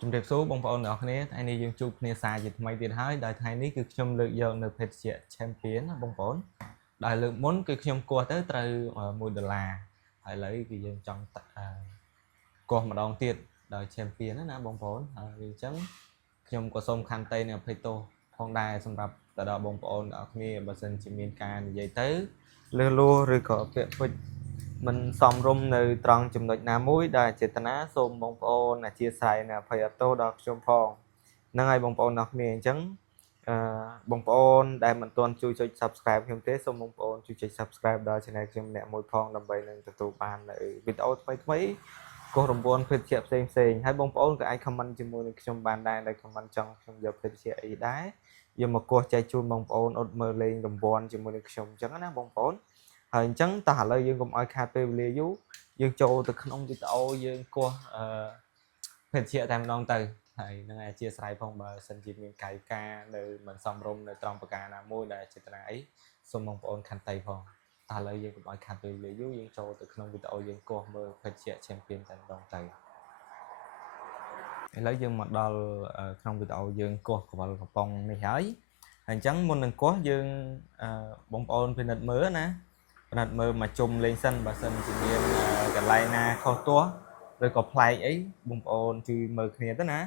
ជំរាបសួរបងប្អូនទាំងអស់គ្នាថ្ងៃនេះយើងជួបគ្នាសារជាថ្មីទៀតហើយដោយថ្ងៃនេះគឺខ្ញុំលើកយកនៅភេសជ្ជៈ Champion ណាបងប្អូនដែលលើកមុនគឺខ្ញុំគោះទៅត្រូវ$1ហើយឥឡូវគឺយើងចង់គោះម្ដងទៀតដោយ Champion ណាបងប្អូនហើយអញ្ចឹងខ្ញុំក៏សូមខន្តីនៅអភ័យទោសផងដែរសម្រាប់ទៅដល់បងប្អូនទាំងអស់គ្នាបើសិនជាមានការនិយាយទៅលឺលួសឬក៏ពាក្យពេចន៍មិនសមរម្យនៅត្រង់ចំណុចណាមួយដែលចេតនាសូមបងប្អូនអធិស្ឋានអភ័យទោសដល់ខ្ញុំផងហ្នឹងហើយបងប្អូនទាំងគ្នាអញ្ចឹងបងប្អូនដែលមិនទាន់ជួយចុច Subscribe ខ្ញុំទេសូមបងប្អូនជួយចុច Subscribe ដល់ Channel ខ្ញុំម្នាក់មួយផងដើម្បីនឹងទទួលបាននៅវីដេអូថ្មីៗកោះរង្វាន់ភេទជ្ជៈផ្សេងៗហើយបងប្អូនក៏អាច comment ជាមួយនឹងខ្ញុំបានដែរដែល comment ចង់ខ្ញុំយកភេទជ្ជៈអីដែរយកមកកោះចែកជូនបងប្អូនអត់មើលលេងរង្វាន់ជាមួយនឹងខ្ញុំអញ្ចឹងណាបងប្អូនហើយអញ្ចឹងតោះឥឡូវយើងកុំឲ្យខាតពេលវេលាយូរយើងចូលទៅក្នុងវីដេអូយើងគោះភេទជ្ជៈតែម្ដងទៅហើយនឹងអធិស្ឋានផងបើសិនជាមានកាយការនៅមិនសមរម្យនៅត្រង់ប្រការណាមួយដែលចេតនាអីសូមបងប្អូនខន្តីផងតោះឥឡូវយើងកុំឲ្យខាតពេលវេលាយូរយើងចូលទៅក្នុងវីដេអូយើងគោះមើលភេទជ្ជៈ Champion តែម្ដងទៅឥឡូវយើងមកដល់ក្នុងវីដេអូយើងគោះកវលកំប៉ុងនេះហើយអញ្ចឹងមុននឹងគោះយើងបងប្អូនពិនិត្យមើលណាពិនិត្យមើលមកជុំលេងសិនបើសិនជាមានកន្លែងណាខុសទាស់ឬក៏ប្លែកអីបងប្អូនជួយមើលគ្នាទៅណា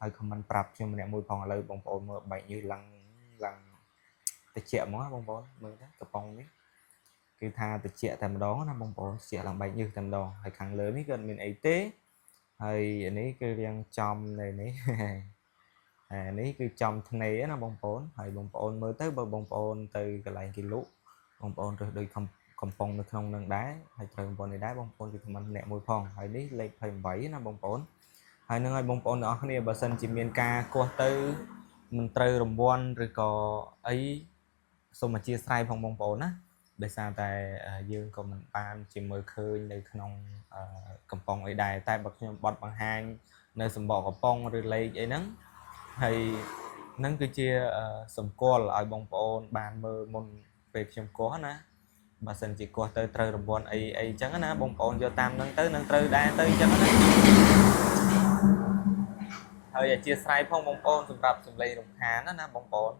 ហើយ comment ប្រាប់ខ្ញុំម្នាក់មួយផងឥឡូវបងប្អូនមើលបែកញើសឡើងតិចហ្មងបងប្អូនមើលទៅកំប៉ុងនេះគឺថាតិចតែម្ដងណាបងប្អូនតិចឡើងបែកញើសតែម្ដងហើយខាងលើនេះក៏អត់មានអីទេហើយនេះគឺរៀងចំនៅនេះនេះគឺចំធ្នេរណាបងប្អូនហើយបងប្អូនមើលទៅបើបងប្អូនទៅកន្លែងគេលក់បងប្អូនរើសដូចកំប៉ុងនៅក្នុងនឹងដែរហើយត្រូវបងប្អូននេះដែរបងប្អូនគឺខមមិនម្នាក់មួយផងហើយនេះលេខ28ណាបងប្អូនហើយនឹងឲ្យបងប្អូនទាំងអស់គ្នាបើសិនជាមានការគោះទៅមិនត្រូវរង្វាន់ឬក៏អីសូមអធិស្ឋានផងបងប្អូនណាដោយសារតែយើងក៏មិនបានជាមើលឃើញនៅក្នុងកំប៉ុងអីដែរតែបើខ្ញុំបត់បង្ហាញនៅសម្បកកំប៉ុងឬលេខអីហ្នឹងហើយហ្នឹងគឺជាសម្គាល់ឲ្យបងប្អូនបានមើលមុនពេលខ្ញុំគោះណាបើសិនជាគោះទៅត្រូវរង្វាន់អីអញ្ចឹងណាបងប្អូនយកតាមហ្នឹងទៅនឹងត្រូវដែរទៅអញ្ចឹងណាហើយអធិស្ឋានផងបងប្អូនសម្រាប់សម្លេងរំខានណាបងប្អូន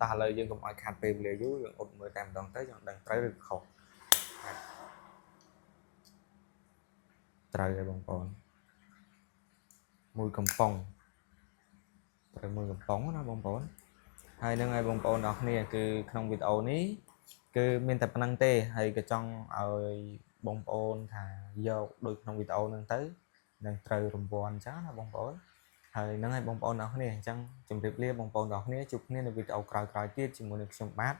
តោះឥឡូវយើងកុំឲ្យខាត់ពេលវេលាយូរយើងអត់មើលតែម្ដងទៅយើងដឹងត្រូវឬខុសត្រូវហើយបងប្អូនមួយកំប៉ុងត្រូវមួយកំប៉ុងណាបងប្អូនហើយនឹងឲ្យបងប្អូនទាំងគ្នាគឺក្នុងវីដេអូនេះគឺមានតែប៉ុណ្្នឹងទេហើយក៏ចង់ឲ្យបងប្អូនថាយកដូចក្នុងវីដេអូហ្នឹងទៅនឹងត្រូវរង្វាន់អញ្ចឹងណាបងប្អូនហើយនឹងឲ្យបងប្អូនទាំងគ្នាអញ្ចឹងជម្រាបលាបងប្អូនទាំងគ្នាជួបគ្នានៅវីដេអូក្រោយៗទៀតជាមួយនឹងខ្ញុំបាទ